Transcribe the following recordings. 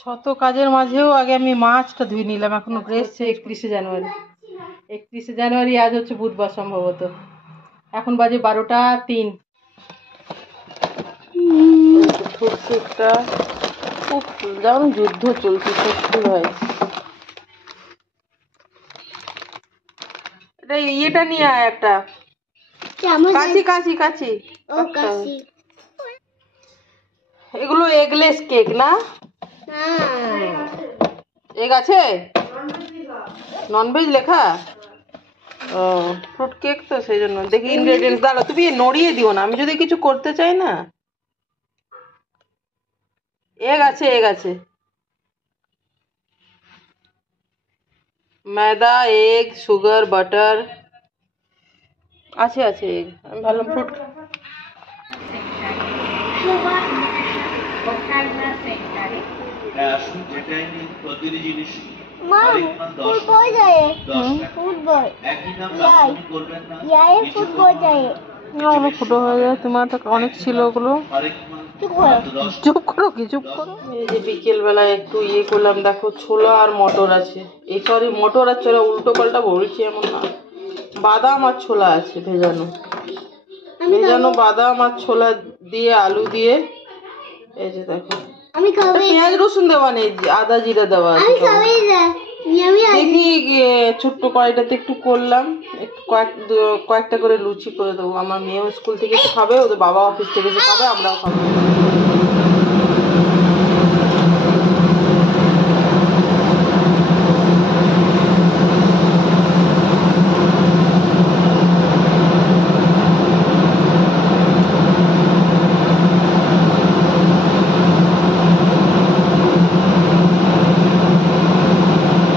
শত কাজের মাঝেও আগে আমি মাছটা ধুয়ে নিলাম। এখনো ড্রেস 31শে জানুয়ারি। 31শে জানুয়ারি আজ হচ্ছে বুধবার সম্ভবত। এখন বাজে 12টা 3। ঠোঁটটা খুব যেমন যুদ্ধ চলছে সত্যি ভাই। এটা ইয়েটা নিয়ে আয় একটা কাঁচি কাঁচি কাঁচি। এগুলো এগলেস কেক না? এগ আছে? ননভেজ লেখা? ও ফ্রুট কেক তো সেই জন্য। দেখি ইনগ্রেডিয়েন্টস দাঁড়া, তুমি নড়িয়ে দিও না, আমি যদি কিছু করতে চাই না। এগ আছে, এগ আছে, ময়দা, এগ, সুগার, বাটার আছে আছে এগ। আমি ভাবলাম ফ্রুট। ফুটো হয়ে যায়, তোমার তো অনেক ছিল ওগুলো। চুপ করো কি, চুপ করো। এই যে বিকেল বেলায় একটু ইয়ে করলাম, দেখো ছোলা আর মটর আছে। এই সরি মটর আর ছোলা উল্টো পাল্টা বলছি এমন না, বাদাম আর ছোলা আছে ভেজানো। ভেজানো বাদাম আর ছোলা দিয়ে আলু দিয়ে। এই যে দেখো পেঁয়াজ রসুন দেওয়া নেই, আদা জিরা দেওয়া আছে। দেখি ছোট্ট কড়াইটাতে একটু করলাম, একটু কয়েকটা করে লুচি করে দেবো। আমার মেয়েও স্কুল থেকে এসে খাবে, ওদের বাবা অফিস থেকে এসে খাবে, আমরাও খাবো।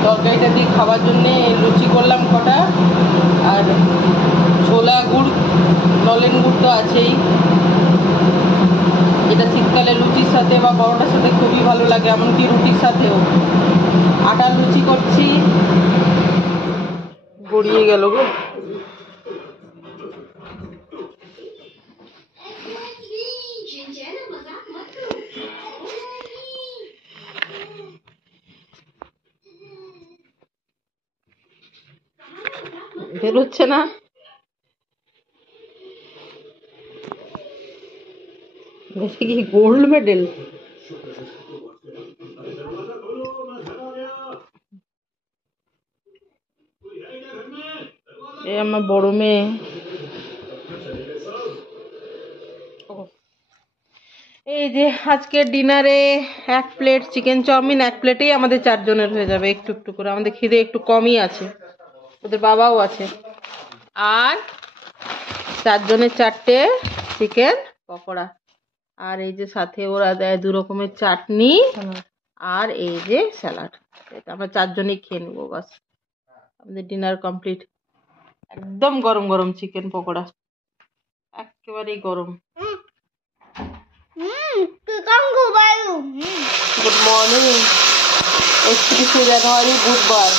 তরকারিটা দিয়ে খাওয়ার জন্যে লুচি করলাম কটা, আর ছোলা গুড় নলেন গুড় তো আছেই। এটা শীতকালে লুচির সাথে বা পরোটার সাথে খুবই ভালো লাগে, এমনকি রুটির সাথেও। আটার লুচি করছি। গড়িয়ে গেল গো। বেরোচ্ছে না। কি গোল্ড মেডেল? এ আমার বড় মেয়ে। এই যে আজকের ডিনারে 1 প্লেট চিকেন চাউমিন, 1 প্লেটেই আমাদের 4 জনের হয়ে যাবে, একটু একটু করে। আমাদের খিদে একটু কমই আছে, ওদের বাবাও আছে। আর 4 জনের 4টে চিকেন পকোড়া। আর এই যে সাথে ওরা দেয় 2 রকমের চাটনি, আর এই যে স্যালাড। এটা আমরা 4 জনেই খেয়ে নেবো, বাস আমাদের ডিনার কমপ্লিট। একদম গরম গরম চিকেন পকোড়া, একেবারেই গরম। Good morning. 31শে জানুয়ারি বুধবার,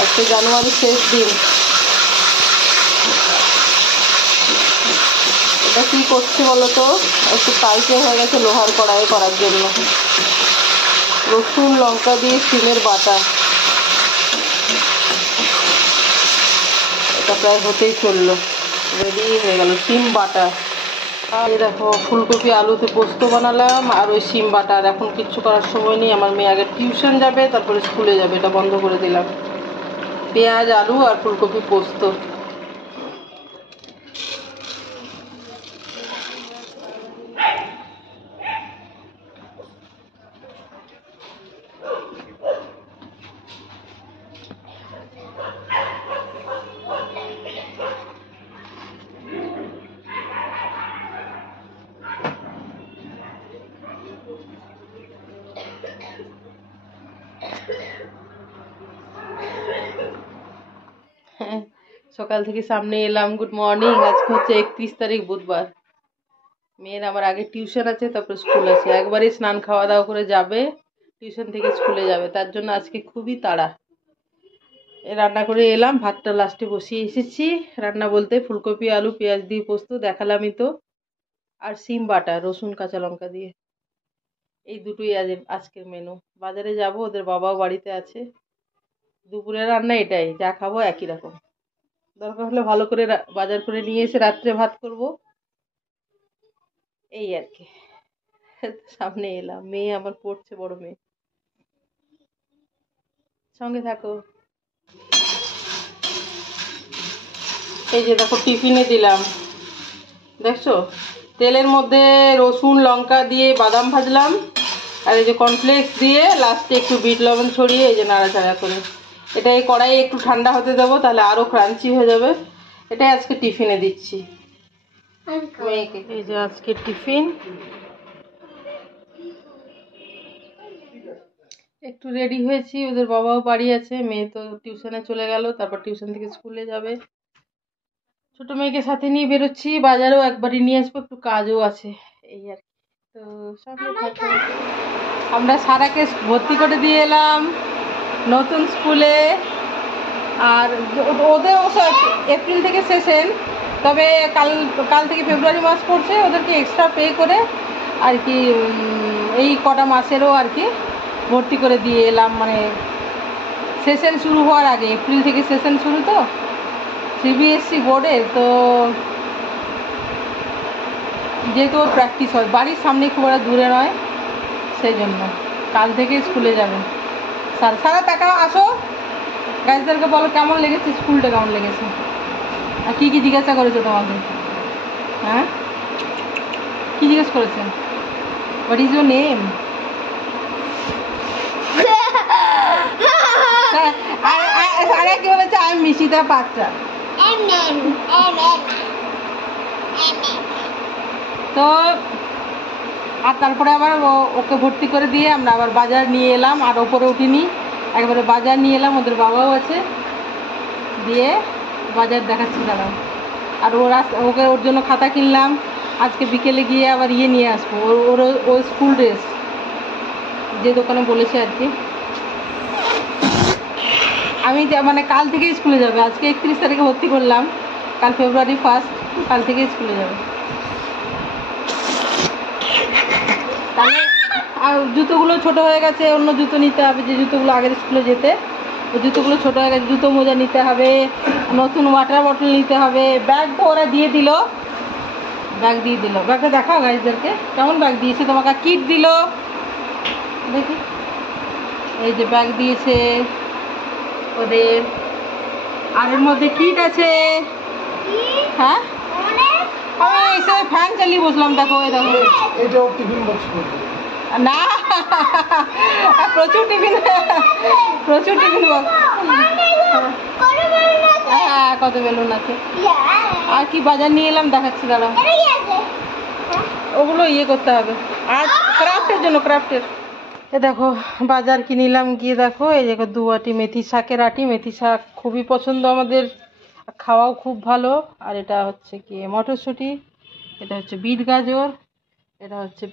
আজকে জানুয়ারির শেষ দিন। এটা কি করছি বলতো, একটু টাইটে হয়ে গেছে লোহার কড়াইয়ে করার জন্য। রসুন লঙ্কা দিয়ে সিমের বাটা, এটা প্রায় হতেই চললো, রেডি হয়ে গেল সিম বাটা। আর দেখো ফুলকপি আলুতে পোস্ত বানালাম, আর ওই সিম বাটা। আর এখন কিচ্ছু করার সময় নেই, আমার মেয়ে আগে টিউশন যাবে, তারপরে স্কুলে যাবে, এটা বন্ধ করে দিলাম। পেঁয়াজ আলু আর ফুলকপি পোস্ত। সকাল থেকে সামনে এলাম। Good morning. আজকে হচ্ছে 31 তারিখ বুধবার। মেয়ের আমার আগে টিউশন আছে, তারপর স্কুল আছে। একবারে স্নান খাওয়া দাওয়া করে যাবে, টিউশন থেকে স্কুলে যাবে, তার জন্য আজকে খুবই তাড়া। রান্না করে এলাম, ভাতটা লাস্টে বসিয়ে এসেছি। রান্না বলতে ফুলকপি আলু পেঁয়াজ দিয়ে পোস্ত দেখালামই তো, আর সিম বাটা রসুন কাঁচা লঙ্কা দিয়ে। এই দুটোই আজকের মেনু। বাজারে যাব, ওদের বাবাও বাড়িতে আছে। দুপুরের রান্না এটাই, যা খাবো একই রকম। দরকার হলে ভালো করে বাজার করে নিয়ে এসে রাত্রে ভাত করব, এই আর কি। সামনে এলাম, মেয়ে আমার পড়ছে, বড় মেয়ে। সঙ্গে থাকো। এই যে দেখো টিফিনে দিলাম, দেখছো তেলের মধ্যে রসুন লঙ্কা দিয়ে বাদাম ভাজলাম, আর এই যে কর্নফ্লেক্স দিয়ে লাস্টে একটু বিট লবণ ছড়িয়ে এই যে নাড়াচাড়া করে এটা এই কড়াইয়ে একটু ঠান্ডা হতে দেবো, তাহলে আরও ক্রাঞ্চি হয়ে যাবে। এটাই আজকে টিফিনে দিচ্ছি মেয়েকে। এই যে আজকে টিফিন। একটু রেডি হয়েছি, ওদের বাবাও বাড়ি আছে, মেয়ে তো টিউশনে চলে গেল, তারপর টিউশন থেকে স্কুলে যাবে। ছোট মেয়েকে সাথে নিয়ে বেরোচ্ছি, বাজারেও একবারই নিয়ে আসবো, একটু কাজও আছে, এই আর কি। তো সঙ্গে থাকো। আমরা সারাকে ভর্তি করে দিয়ে এলাম নতুন স্কুলে, আর ওদের অবশ্য এপ্রিল থেকে সেশন, তবে কাল থেকে ফেব্রুয়ারি মাস পড়ছে, ওদেরকে এক্সট্রা পে করে আর কি এই কটা মাসেরও আর কি ভর্তি করে দিয়ে এলাম, মানে সেশন শুরু হওয়ার আগে। এপ্রিল থেকে সেশন শুরু তো সিবিএসসি বোর্ডের, তো যেহেতু ওর প্র্যাকটিস হয়, বাড়ির সামনে খুব একটা দূরে নয়, সেই জন্য কাল থেকে স্কুলে যাবে। সারা টাকা আসো, গাইজদেরকে বলো কেমন লেগেছে, স্কুলটা কেমন লেগেছে, আর কী কী জিজ্ঞাসা করেছো তোমাকে? হ্যাঁ, কী জিজ্ঞেস করেছে? What is your name? আরে কি বলেছে? I am Mishita Patra. তো আর তারপরে আবার ওকে ভর্তি করে দিয়ে আমরা আবার বাজার নিয়ে এলাম, আর ওপরে উঠিনি, একবারে বাজার নিয়ে এলাম, ওদের বাবাও আছে, দিয়ে বাজার দেখাচ্ছি দাঁড়াও। আর ওর জন্য খাতা কিনলাম, আজকে বিকেলে গিয়ে আবার নিয়ে আসবো ওর স্কুল ড্রেস, যে দোকানে বলেছে আর কি। আমি মানে কাল থেকে স্কুলে যাবে, আজকে 31 তারিখে ভর্তি করলাম, কাল ফেব্রুয়ারি 1, কাল থেকে স্কুলে যাবে। তাহলে আর জুতোগুলো ছোট হয়ে গেছে, অন্য জুতো নিতে হবে, যে জুতোগুলো আগের স্কুলে যেতে, ওই জুতোগুলো ছোট হয়ে গেছে, জুতো মোজা নিতে হবে, নতুন ওয়াটার বটল নিতে হবে। ব্যাগ তো ওরা দিয়ে দিল, ব্যাগটা দেখাও গাইজদেরকে কেমন ব্যাগ দিয়েছে তোমাকে, কিট দিল দেখি, এই যে ব্যাগ দিয়েছে ওদের, আর এর মধ্যে কিট আছে। হ্যাঁ, আমি এসে ফ্যান চালিয়ে বসলাম, দেখো এই দেখো, এটাও টিফিন বক্স করবে না প্রচুর টিফিন বক্স, হ্যাঁ কত বেলুন আছে। আর কি বাজার নিয়ে এলাম দেখাচ্ছি দাঁড়াও, ওগুলো করতে হবে, আর ক্রাফটের। এ দেখো বাজার কি নিলাম, গিয়ে দেখো এই দেখো 2 আটি মেথি শাকের আটি। মেথি শাক খুবই পছন্দ আমাদের, খাওয়াও খুব ভালো। আর এটা হচ্ছে কি মটরশুঁটি, এটা হচ্ছে বিট গাজর, এটা হচ্ছে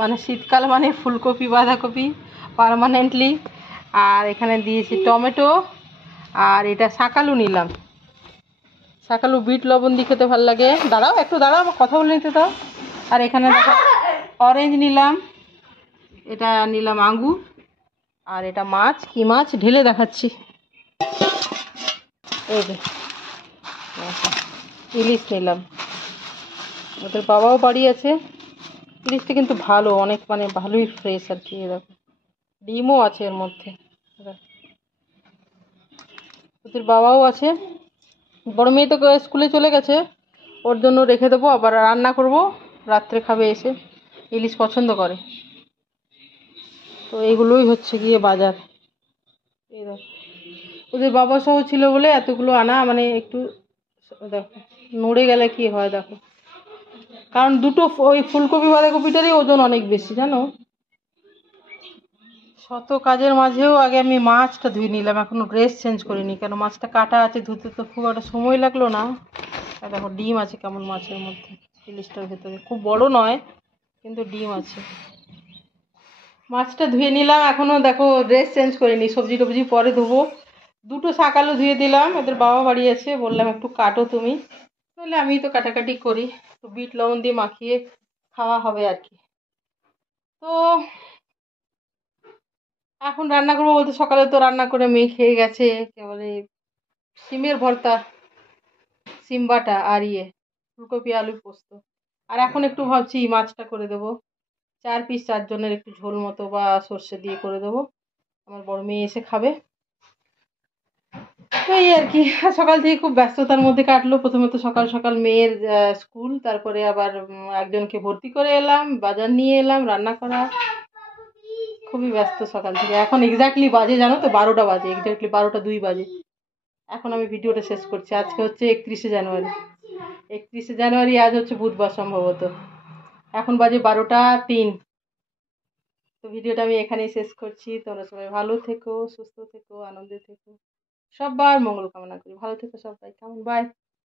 মানে শীতকাল মানে ফুলকপি বাঁধাকপি পার্মানেন্টলি, আর এখানে দিয়েছি টমেটো, আর এটা শাকালু নিলাম, শাকালু বিট লবণ দিয়ে খেতে ভালো লাগে। দাঁড়াও আমার কথা বলে নিতে দাও। আর এখানে দেখো অরেঞ্জ নিলাম, এটা নিলাম আঙ্গুর, আর এটা মাছ, কি মাছ ঢেলে দেখাচ্ছি, এই যে ইলিশ নিলাম, ওদের বাবাও বাড়ি আছে। ইলিশটা কিন্তু ভালো, অনেক মানে ভালোই ফ্রেশ আর কি। এরকম ডিমও আছে এর মধ্যে, ওদের বাবাও আছে। বড় মেয়ে তো স্কুলে চলে গেছে, ওর জন্য রেখে দেবো, আবার রান্না করব, রাত্রে খাবে এসে, ইলিশ পছন্দ করে। তো এইগুলোই হচ্ছে গিয়ে বাজার। এই দেখো ওদের বাবা সহ ছিল বলে এতগুলো আনা, মানে একটু দেখো নড়ে গেলে কি হয় দেখো, কারণ দুটো ওই ফুলকপি বাঁধাকপিটারই ওজন অনেক বেশি জানো। শত কাজের মাঝেও আগে আমি মাছটা ধুয়ে নিলাম, এখনো ড্রেস চেঞ্জ করিনি, কেন মাছটা কাটা আছে, ধুতে তো খুব একটা সময় লাগলো না। আর দেখো ডিম আছে কেমন মাছের মধ্যে, ইলিশটার ভেতরে খুব বড় নয় কিন্তু ডিম আছে। মাছটা ধুয়ে নিলাম, এখনো দেখো ড্রেস চেঞ্জ করিনি, সবজি টবজি পরে ধুবো। দুটো শাকালু ধুয়ে দিলাম, এদের বাবা বাড়ি আছে, বললাম একটু কাটো তুমি, তাহলে আমি তো কাটাকাটি করি, তো বিট লবণ দিয়ে মাখিয়ে খাওয়া হবে আর কি। তো এখন রান্না করবো বলতে সকালে তো রান্না করে মেয়ে খেয়ে গেছে একেবারে সিমের ভর্তা, সিম বাটা আর ফুলকপি আলুর পোস্ত। আর এখন একটু ভাবছি মাছটা করে দেবো, 4 পিস 4 জনের একটু ঝোল মতো বা সর্ষে দিয়ে করে দেবো, আমার বড় মেয়ে এসে খাবে। তো এই আর কি, সকাল থেকে খুব ব্যস্ততার মধ্যে কাটলো। প্রথমে তো সকাল সকাল মেয়ের স্কুল, তারপরে আবার একজনকে ভর্তি করে এলাম, বাজার নিয়ে এলাম, রান্না করা, খুবই ব্যস্ত সকাল থেকে। এখন এক্স্যাক্টলি বাজে জানো তো 12টা বাজে, এক্স্যাক্টলি 12টা 2 বাজে। এখন আমি ভিডিওটা শেষ করছি। আজকে হচ্ছে 31শে জানুয়ারি। 31শে জানুয়ারি, আজ হচ্ছে বুধবার সম্ভবত। এখন বাজে 12টা 3। তো ভিডিওটা আমি এখানেই শেষ করছি। তোমরা সবাই ভালো থেকো, সুস্থ থেকো, আনন্দে থেকো, সবার মঙ্গল কামনা করি। ভালো থেকো সবাই, কেমন, বাই।